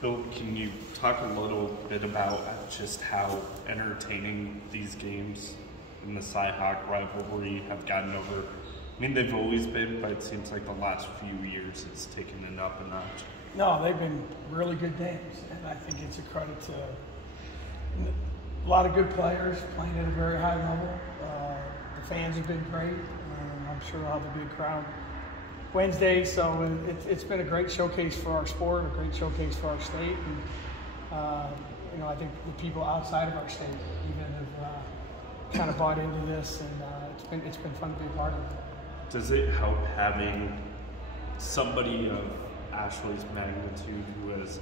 Bill, can you talk a little bit about just how entertaining these games in the Cy-Hawk rivalry have gotten over? I mean, they've always been, but it seems like the last few years it's taken it up a notch. No, they've been really good games, and I think it's a credit to a lot of good players playing at a very high level. The fans have been great. I'm sure we'll have a big crowd Wednesday, so it's been a great showcase for our sport, a great showcase for our state, and you know, I think the people outside of our state even have kind of bought into this, and it's been fun to be a part of it. Does it help having somebody of Ashley's magnitude who has,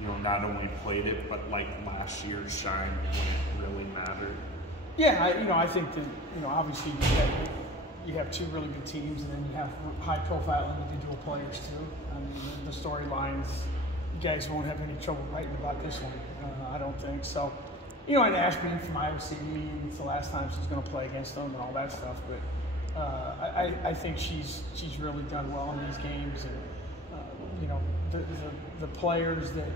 you know, not only played it but like last year's shine when it really mattered? Yeah, I think that, you know, obviously you have two really good teams, and then you have high-profile individual players too. I mean, the storylines, you guys won't have any trouble writing about this one, I don't think. So, you know, and Ash being from IOC, it's the last time she's going to play against them and all that stuff. But I think she's really done well in these games, and you know, the players that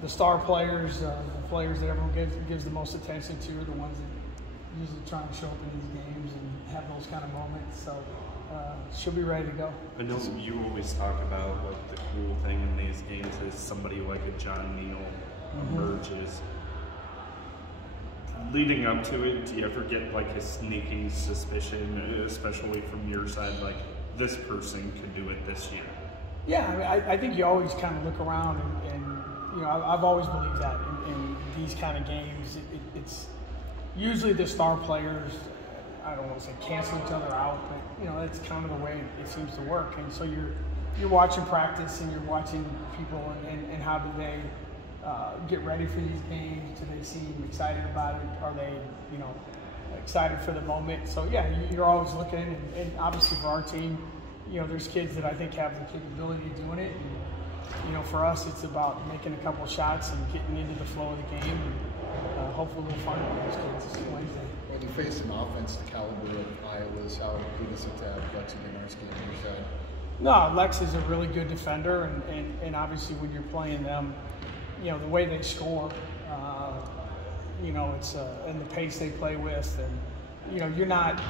the star players, the players that everyone gives the most attention to are the ones that usually trying to show up in these games and have those kind of moments. So she'll be ready to go. I know you always talk about like the cool thing in these games is somebody like a John Neal emerges. Leading up to it, do you ever get like a sneaking suspicion, especially from your side, like this person could do it this year? Yeah, I mean, I think you always kind of look around, and you know, I've always believed that in these kind of games, it's usually the star players, I don't want to say cancel each other out, but you know, that's kind of the way it seems to work. And so you're watching practice, and you're watching people, and how do they get ready for these games? Do they seem excited about it? Are they, you know, excited for the moment? So yeah, you're always looking, and obviously for our team, you know, there's kids that I think have the capability of doing it. And, you know, for us, it's about making a couple shots and getting into the flow of the game, and hopefully we'll find one of those kids this Wednesday. When you face an offense the caliber of Iowa's, how good is it to have Lexi Denarski on your side? No, Lex is a really good defender, and obviously when you're playing them, you know, the way they score, you know, it's and the pace they play with, and you know, you're not,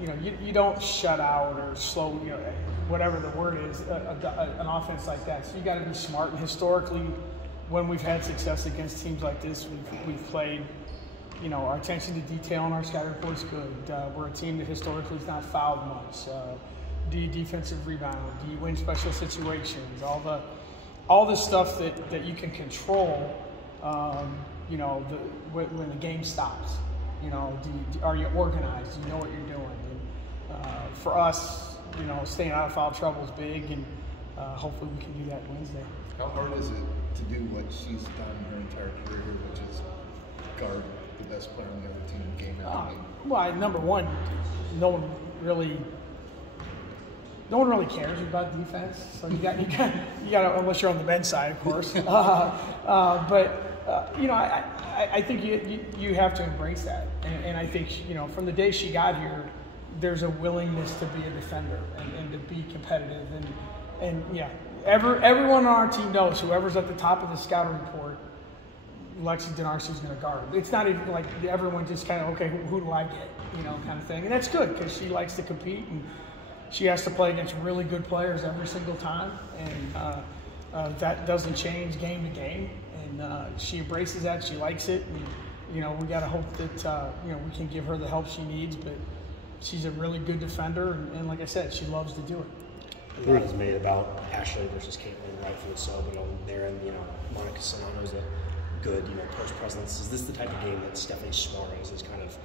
you know, you don't shut out or slow, you know, whatever the word is, an offense like that. So you got to be smart. And historically, when we've had success against teams like this, we've played, you know, our attention to detail and our scout report's good. We're a team that historically is not fouled much. Do you defensive rebound? Do you win special situations? All the stuff that you can control. You know, when the game stops. You know, are you organized? Do you know what you're doing? And, for us, you know, staying out of foul trouble is big, and hopefully we can do that Wednesday. How hard is it to do what she's done her entire career, which is guard the best player on the other team game after game? Well, number one, no one really cares about defense. So you got unless you're on the men's side, of course. But you know, I think you have to embrace that, and I think, you know, from the day she got here, there's a willingness to be a defender and to be competitive, and yeah, everyone on our team knows whoever's at the top of the scouting report, Lexi Denarski is going to guard. It's not even like everyone just kind of, okay, who do I get, you know, kind of thing, and that's good because she likes to compete, and she has to play against really good players every single time, and that doesn't change game to game. And she embraces that. She likes it. And, you know, we got to hope that, you know, we can give her the help she needs. But she's a really good defender. And like I said, she loves to do it. A lot is made about Ashley versus Caitlin, rightfully so. But on there, and, you know, Monica Solano's a good, you know, post presence. Is this the type of game that Stephanie Suarez has kind of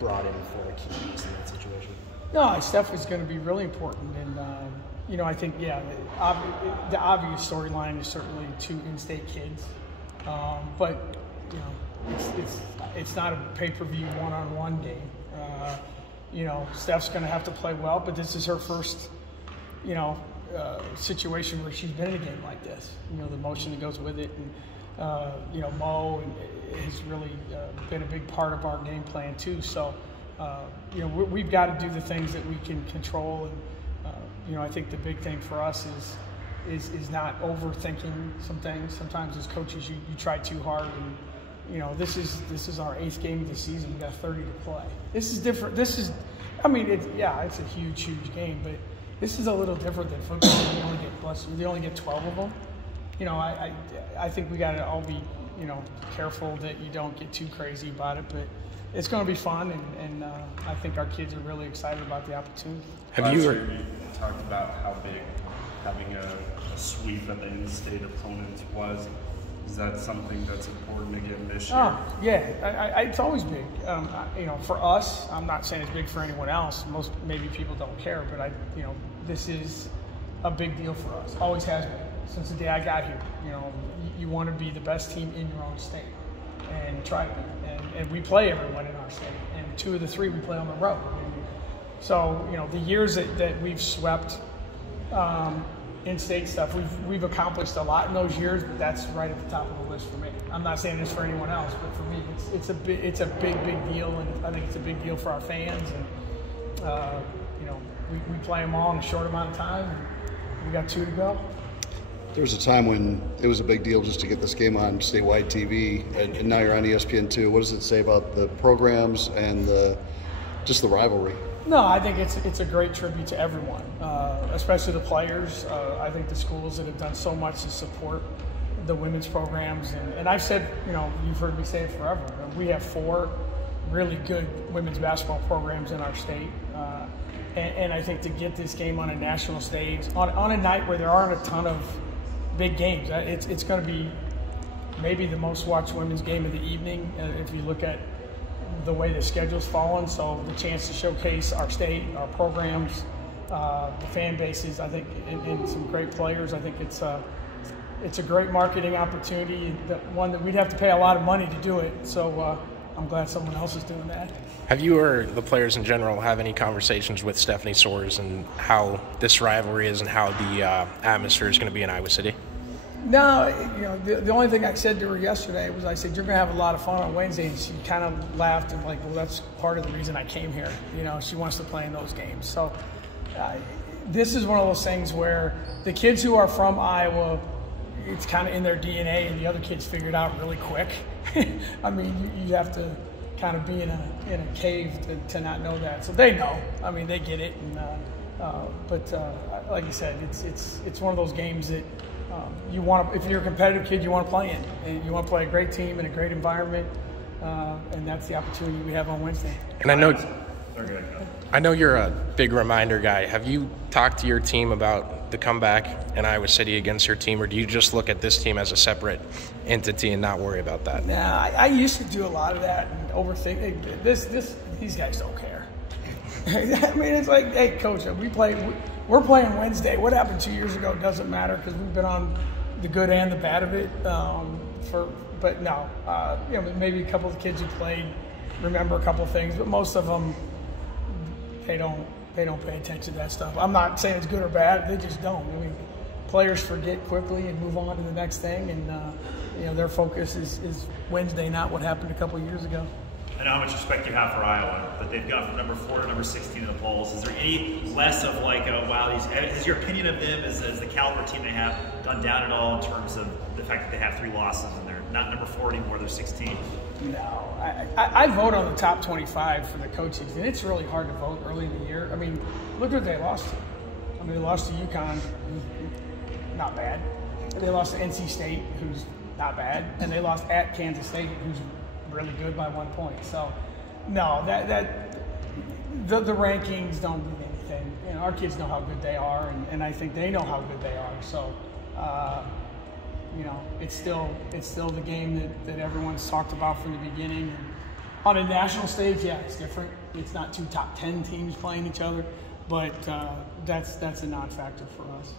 brought in for a key piece in that situation? No, Steph is going to be really important. And, you know, I think, yeah, the obvious storyline is certainly two in-state kids. But, you know, it's not a pay-per-view one-on-one game. You know, Steph's going to have to play well, but this is her first, you know, situation where she's been in a game like this. You know, the emotion that goes with it. And, you know, Mo has really been a big part of our game plan too. So, you know, we've got to do the things that we can control. And, you know, I think the big thing for us is, is not overthinking some things. Sometimes as coaches, you try too hard, and you know, this is our 8th game of the season. We got 30 to play. This is different. I mean, it's a huge game, but this is a little different than football. You only get 12 of them. You know, I think we got to all be, you know, careful that you don't get too crazy about it, but it's going to be fun, and I think our kids are really excited about the opportunity. Have you talked about how big having a sweep of the in-state opponents was? Is that something that's important again this year? Oh, yeah, it's always big. You know, for us, I'm not saying it's big for anyone else. Maybe people don't care, but you know, this is a big deal for us. Always has been since the day I got here. You know, you want to be the best team in your own state, and try to be. And we play everyone in our state, and 2 of the 3 we play on the road. And so, you know, the years that we've swept in-state stuff, we've accomplished a lot in those years, but that's right at the top of the list for me. I'm not saying this for anyone else, but for me, it's a big deal, and I think it's a big deal for our fans. And you know, we play them all in a short amount of time, and we got 2 to go. There was a time when it was a big deal just to get this game on statewide TV, and now you're on ESPN2. What does it say about the programs and just the rivalry? No, I think it's a great tribute to everyone, especially the players. I think the schools that have done so much to support the women's programs, and I've said, you know, you've heard me say it forever. We have 4 really good women's basketball programs in our state, and I think to get this game on a national stage on a night where there aren't a ton of big games, it's going to be maybe the most watched women's game of the evening if you look at the way the schedule's fallen. So the chance to showcase our state, our programs, the fan bases, I think, and some great players. I think it's a great marketing opportunity, one that we'd have to pay a lot of money to do it. So I'm glad someone else is doing that. Have you or the players in general have any conversations with Stephanie Soares and how this rivalry is and how the atmosphere is going to be in Iowa City? No, you know, the only thing I said to her yesterday was, I said, you're going to have a lot of fun on Wednesday, and she kind of laughed and like, well, that's part of the reason I came here. You know, she wants to play in those games. So this is one of those things where the kids who are from Iowa, it's kind of in their DNA, and the other kids figure it out really quick. I mean, you have to kind of be in a cave to not know that. So they know. I mean, they get it. And but like you said, it's one of those games that you want to. If you're a competitive kid, you want to play in, and you want to play a great team in a great environment, and that's the opportunity we have on Wednesday. And I know you're a big reminder guy. Have you talked to your team about the comeback in Iowa City against your team, or do you just look at this team as a separate entity and not worry about that? Nah, I used to do a lot of that and overthink. These guys don't care. I mean, it's like, hey, coach, we're playing Wednesday. What happened 2 years ago doesn't matter, because we've been on the good and the bad of it. But no, you know, maybe a couple of the kids who played remember a couple of things, but most of them, they don't pay attention to that stuff. I'm not saying it's good or bad; they just don't. I mean, players forget quickly and move on to the next thing, and you know, their focus is Wednesday, not what happened a couple of years ago. I know how much respect you have for Iowa, but they've gone from number 4 to number 16 in the polls. Is there any less of like, wow, has your opinion of them as the caliber team they have gone down at all in terms of the fact that they have 3 losses and they're not number 4 anymore, they're 16? No, I vote on the top 25 for the coaches, and it's really hard to vote early in the year. I mean, look what they lost to. I mean, they lost to UConn, who's not bad. They lost to NC State, who's not bad, and they lost at Kansas State, who's really good by 1 point. So, no, the rankings don't mean anything. You know, our kids know how good they are, and I think they know how good they are. So, you know, it's still the game that everyone's talked about from the beginning. And on a national stage, yeah, it's different. It's not 2 top 10 teams playing each other, but that's a non-factor for us.